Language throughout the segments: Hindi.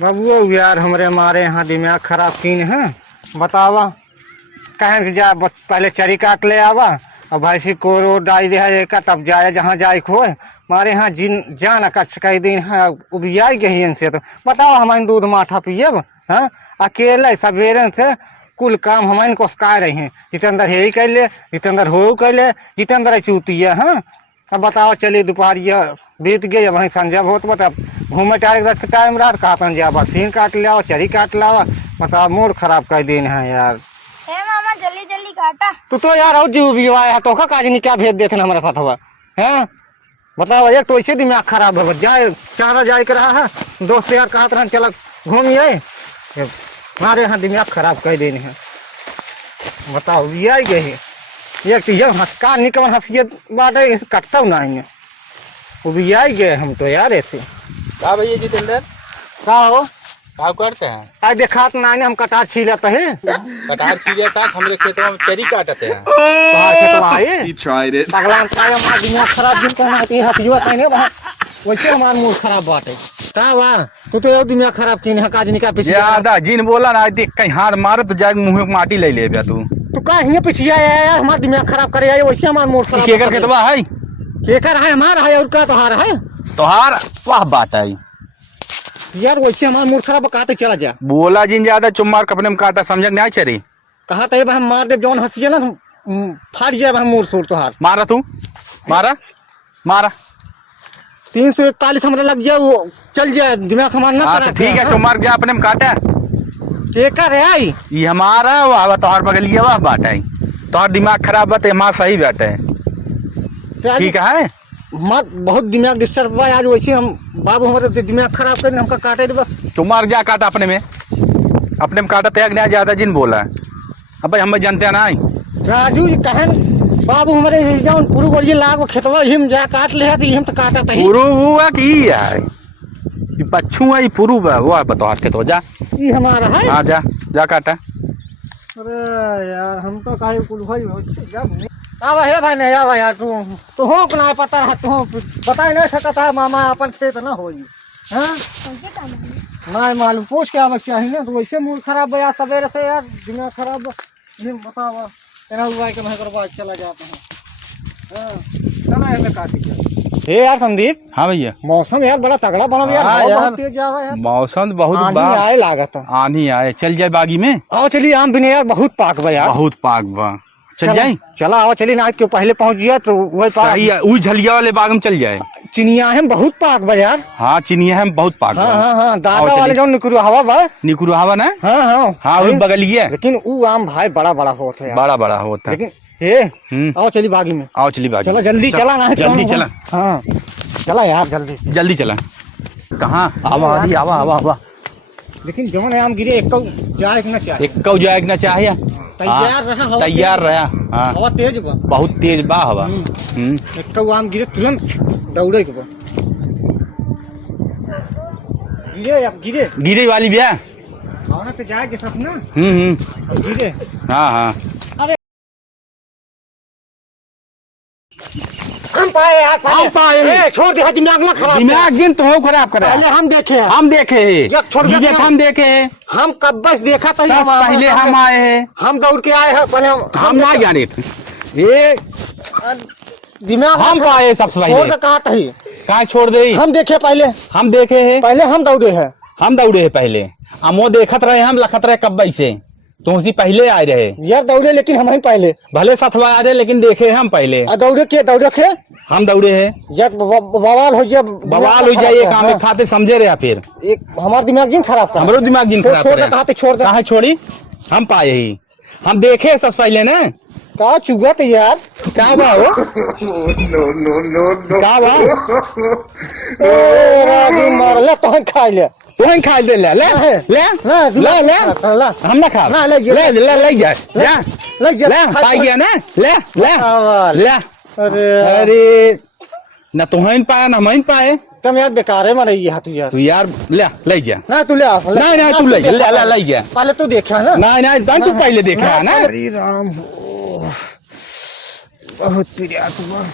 बाबू यार हमरे हमारे यहाँ दिमाग खराब तीन है। बतावा कहें जा पहले चरी काट ले आवा और भैंसी को रोड डाल दे का तब जाए जहाँ जाए खोए हमारे यहाँ जिन जान कच्छ कई दिन है उबियाई गई इनसे। तो बताओ हमारे दूध माठा पिएब हाँ अकेले सवेरे से कुल काम हमारे कोसका रही हैं। जितेंद्र हे कर ले जितेंद्र हो कर ले जितेंद्र चूतिया हाँ। अब बताओ चलिए दोपहरिया बीत गई वहीं संजय होत बता घूमे टारे रस के टाइम रात कहतन जा सीन काट लाओ चरी काट लावा। बताओ मूड खराब कर दिन है यार। हे मामा जल्दी जल्दी काटा। तो यार और जीव भी आया तो का काज नहीं क्या भेज देते हमारे साथ हुआ है। बताओ एक तो ऐसे दिमाग खराब है जाए चारा जाए कर रहा है दोस्त यार कहते रह चल घूमिए हमारे यहाँ दिमाग खराब कर देने हैं। बताओ ये आई गई एक तो ये हंसका निकल हंसियत बाटे कटता नहीं है वो भी आई गए हम तो यार ऐसे का भैया जितेंद्र का हो का करते हैं। आज देखा तो नहीं हम कटार छीलते हैं कटार छीले तक हमरे खेतों में चरी काटते हैं। बाहर खेतवा आए He tried it. अगला टाइम हमारा दिमाग खराब दिन कहना है हथियो तने वहां वैसे हमारा मूड खराब बाटे का वाह तो और दिमाग खराब किन है काज निका पीछे ज्यादा जिन बोला ना देख कहीं हाथ मारे तो जाके मुंह में माटी ले ले बे तू का हिया पीछे आया यार हमारा दिमाग खराब करे आए वैसे हमारा मूड खराब केकर खेतवा है केकर है हमारा है और का तोहार है तोहार वाह बात है यार वैसे हमारा मूड खराब कहते चला जा बोला जिन ज्यादा चुम्मार कपने में काटा समझ नहीं चरी कहा तो हम मार दे जौन हंसिए ना फाड़ जाए हम मूड सूर तोहार मारा तू मारा मारा 341 हमारा लग जाए वो चल जाए दिमाग हमारा ना तो ठीक है चुम्मार जा अपने में काटा केकर है आई ये हमारा वाह तोहार बगलिए वाह बात है तोहार दिमाग खराब बात है हमारा सही बात है ठीक है मत बहुत दिमाग डिस्टर्ब हुआ आज वैसे हम बाबू हमारे दिमाग खराब कर हमका काटे दे बस तुम्हार जा काटा अपने में काटा त्याग नहीं ज्यादा जिन बोला अब भाई हम जानते हैं ना राजू जी कहन बाबू हमारे जौन पुरु बोलिए लाग खेतवा हिम जा काट ले तो हम तो काटा तही पुरु हुआ की है ये पच्छू है ये पुरु है वो बता के तो जा ये हमारा है हाँ जा काटा अरे यार हम तो काहे कुल भाई जब आवा है भाई नहीं आवा यार तू हो अपना पता है तू बता नहीं सकता है मामा अपन खेत ना होई हां नहीं मालूम पूछ के आवा चाहिए ना तो वैसे मूड खराब है यार सवेरे से यार दिमाग खराब ये बतावा तेरा हुआ है कि मैं करवा चला जाता हूं हां चला है काट के ए यार संदीप हाँ भैया मौसम यार बड़ा तगड़ा बना यार हाँ बहुत तेज आवा यार मौसम बहुत आंधी आए लागत है आनी आए चल जाए बागी में आओ चलिए आम भी यार बहुत पाक बा यार बहुत पाक बा चल जाए चला आओ चलिए ना आज के पहले पहुंच गया तो वही सही है उस झलिया वाले बाग में चल जाए चिनिया है बहुत पाक बा यार हाँ चिनिया है बहुत पाक हाँ हाँ हाँ दादा वाले जो निकरू हवा बा निकुरु हवा ना हाँ हाँ हाँ वो बगलिए लेकिन वो आम भाई बड़ा बड़ा होता है बड़ा बड़ा होता है लेकिन आओ चली बागी में आओ चली बागी चलो जल्दी चला ना जल्दी चला हाँ चला यार जल्दी चला कहाँ आवा आवा आवा आवा लेकिन जवन आम गिरे एक जाए ना चाहिए एक जाए ना चाहिए तैयार रहा हाँ हवा तेज बा बहुत तेज बा हवा एक आम गिरे तुरंत दौड़े के बा गिरे गिरे वाली भैया हाँ तो जाएगे सब ना गिरे हाँ हाँ हम पाए यार हम पाए छोड़ दे दिमाग ना खराब दिमाग दिन तो खराब करा पहले हम देखे हम देखे छोड़ हम देखे हम कब बस देखा था पहले हम आए हैं हम दौड़ के आए हैं पहले हम ना जाने थे ये दिमाग हम पाए सबसे पहले कहा था कहाँ छोड़ दे हम देखे हम देखे हैं पहले हम दौड़े हैं पहले हमो देखत रहे हम लखत रहे कब से तो उसी पहले आए रहे यार दौड़े लेकिन हम ही पहले भले सथवा आ रहे लेकिन देखे हम पहले दौड़े के हम दौड़े हैं यार बवाल हो जाए काम खाते समझे रहे फिर एक हमारा दिमाग जिन खराब था हमरो दिमाग जिन खराब छोड़ दे कहाँ छोड़ी हम पाए ही हम देखे सबसे पहले ना का चुगा तो यार क्या बा हो क्या बा राजू मार ले तो खा ले तुम खा दे ले ले ले ले ले हम ना खा ले ले ले जा ले पाई गया ना ले ले ले अरे ना तुम पाया ना हम पाए तुम यार बेकार है मारे ये तू यार ले जा ना तू ले नहीं तू ले जा पहले तू देखा ना नहीं तू पहले देखा है ना अरे राम हो बहुत प्रिया तुम्हारा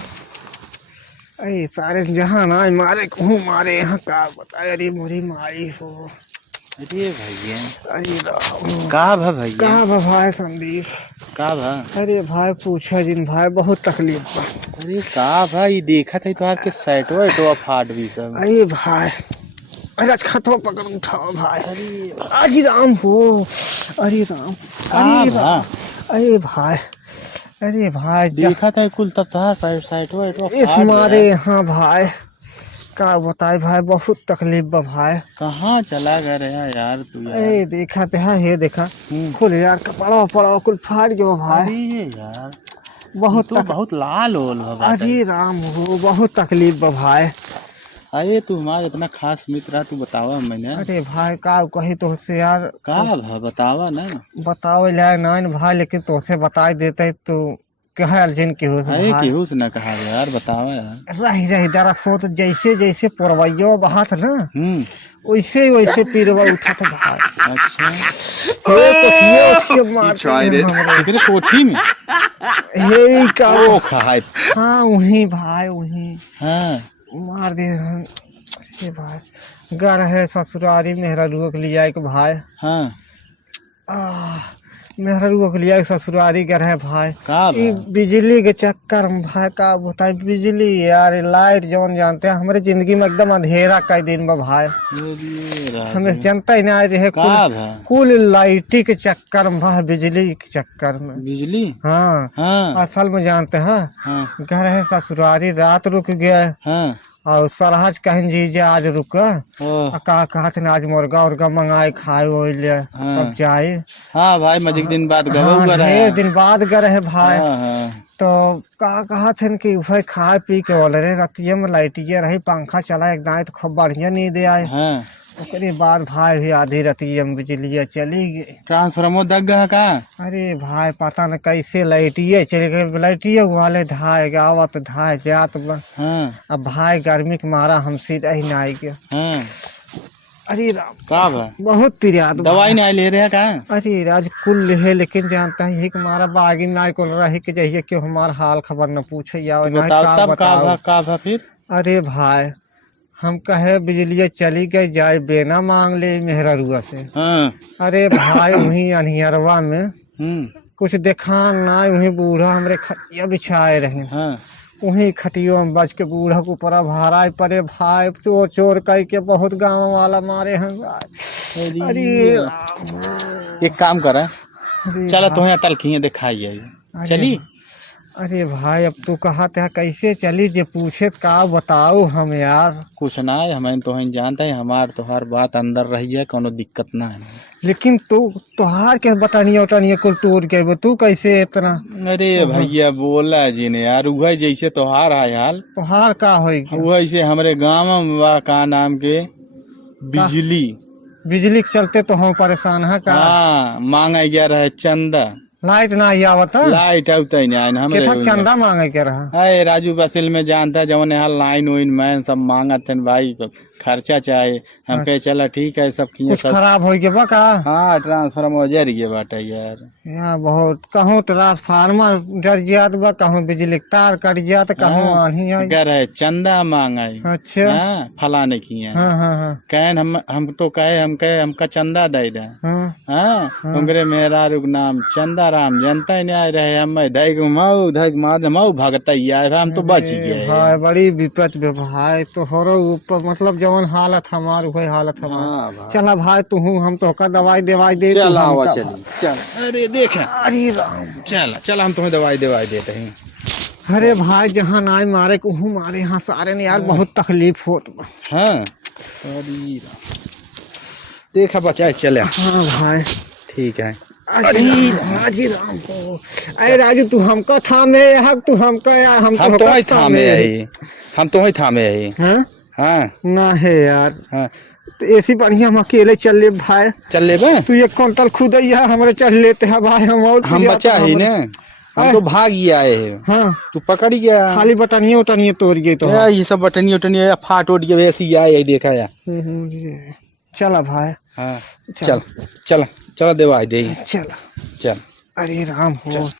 अरे सारे जहां ना मारे कहूँ मारे यहाँ का बताए अरे मोरी माई हो अरे भैया अरे राम का भा भैया कहाँ बा भाई संदीप। का भा अरे भाई पूछा जिन भाई बहुत तकलीफ बा। अरे का भाई देखा था तोहार के साइटवा इटवा फाट भी सब। अरे भाई अरे आज खतवा पकड़ उठाओ भाई। अरे राम हो अरे राम अरे भा राम अरे भाई अरे भाई देखा था कुल तब तोहार साइटवा इटवा इस फाट मारे गया। यहाँ भाई का बताए भाई बहुत तकलीफ बा भाई। कहाँ चला गया रहा यार तू यार। ए देखा ते हाँ ये देखा खुल यार कपड़ा पड़ा कुल फाड़ गयो भाई। अरे यार बहुत तो बहुत लाल होल भा। अरे राम हो बहुत तकलीफ बा भाई। अरे तू हमारा इतना खास मित्र है, तू बतावा मैंने। अरे भाई का कही तो से यार का भा बतावा ना। बताओ ले नहीं भाई लेकिन तोसे बता देते तो कहा अर्जुन के हो अरे केहू से ना कहा यार बतावा यार। रही रही दरद हो तो जैसे जैसे पुरवैयो बहात ना वैसे वैसे पीरवा उठत भाई। अच्छा हे कोठिए मारते हमरे। एकरे कोठी में हे का ओ खाए। हाँ वही भाई वही हाँ मार दे। हे भाई घर है ससुरारी मेहरा रुक लिया एक भाई। हाँ मेहरा रुक लिया ससुरारी घर है भाई। का ई बिजली के चक्कर में भाई का बताए बिजली यार लाइट जौन जानते हैं हमारे जिंदगी में एकदम अंधेरा कई दिन में भाई। हमें जनता ही नहीं रहे कुल लाइटी के चक्कर में भाई बिजली के चक्कर में बिजली। हाँ हाँ असल में जानते हैं हाँ घर है ससुरारी रात रुक गए हाँ और सरहज कहीं जीजे आज रुका ओ का कहते आज मुर्गा उर्गा मंगाए खाए वो ले तब जाए। हाँ भाई मजिक दिन बाद हाँ, गए ढेर दिन बाद गए है भाई। हाँ हाँ तो का कहा थे कि भाई खाए पी के बोल रहे रतिये में लाइटिये रही पंखा चला एकदम तो खूब बढ़िया नींद आए। हाँ उसके बाद भाई भी आधी रतिये में बिजली चली गई। ट्रांसफार्मर दग गया का। अरे भाई पता न कैसे लाइटिये चले गए लाइटिये वाले धाए आवत धाए जात बा। हाँ अब भाई गर्मी के मारा हमसे रही नहीं आई गया। हाँ अरे राम का भा बहुत पिरियाद दवाई नहीं ले रहे का। अरे राज कुल है लेकिन जानता है कि हमारा बागी नाई को रही कि जैसे क्यों हमारा हाल खबर न पूछे या बताओ तब का भा फिर। अरे भाई हम कहे बिजली चली गई जाए बेना मांग ले मेहरा रुआ से। हाँ अरे भाई वही अनियरवा में कुछ देखा ना वही बूढ़ा हमरे खटिया बिछाए रहे। हाँ वही खटियो में बच के बूढ़ा को ऊपर भाड़ा परे भाई चोर चोर कह के बहुत गाँव वाला मारे हैं। अरे एक काम करा चलो तुम्हें अटल खिए दिखाइए चली। अरे भाई अब तू कहा था कैसे चली जे पूछे का बताओ हम यार। कुछ ना है हमें तो जानता है हमार तोहार बात अंदर रही है कोनो दिक्कत ना है। लेकिन तू तोहार के बटनिया उटनिया कुल टूट गए तू कैसे इतना। अरे भैया बोला जी ने यार वह जैसे तोहार है हाल तोहार का होई वैसे हमारे गाँव में बा का नाम के बिजली बिजली के चलते तो हम परेशान है का। हाँ मांगा गया रहे चंदा लाइट ना आवत लाइट आवता ही नहीं हमारे चंदा मांगे के रहा। अरे राजू बसिल में जानता जवन यहाँ लाइन वाइन मैन सब मांगत थे भाई खर्चा चाहे हम कहे चला ठीक है सब कुछ खराब हो गया का। हाँ ट्रांसफार्मर जर गए बाटे यार। यहाँ बहुत कहूँ ट्रांसफार्मर जर जात बा कहूँ बिजली के तार कट जात कहूँ आनी आई है चंदा मांगा। अच्छा फलाने की हाँ हाँ हाँ कहन हम तो कहे हमका चंदा दे दे। हाँ उनके मेरा रुक नाम चंदा राम जनता ही नहीं रहे हम मऊ भगत हम तो बच गए भाई बड़ी विपत भाई तो हरो ऊपर मतलब जवन हालत हमार वही हालत हमार। चला भाई तू हम तो का दवाई देवाई दे चल अरे देख अरे राम चल हम तुम्हें दवाई देते हैं। अरे भाई जहाँ नाई मारे को मारे यहाँ सारे ने यार बहुत तकलीफ होत। हाँ देखा बचा चले। हाँ भाई ठीक है। अरे राम को अरे राजू तू हमका थामे हक तू हमका यार हम तो ही थामे है हम तो ही थामे है। हाँ हाँ ना है यार। हाँ तो ऐसी बढ़िया हम अकेले चल ले भाई। चल ले बे तू एक क्विंटल खुद ही हमारे चढ़ लेते हैं भाई हम बचा ही ना हम तो भाग ही आए हैं। हाँ तू पकड़ गया खाली बटनिया उटनिया तोड़ गई तो ये सब बटनिया उटनिया फाट उठ गए ऐसी आए देखा यार। चला भाई। हाँ चल चल चल दवाई दे चल चल। अरे राम हो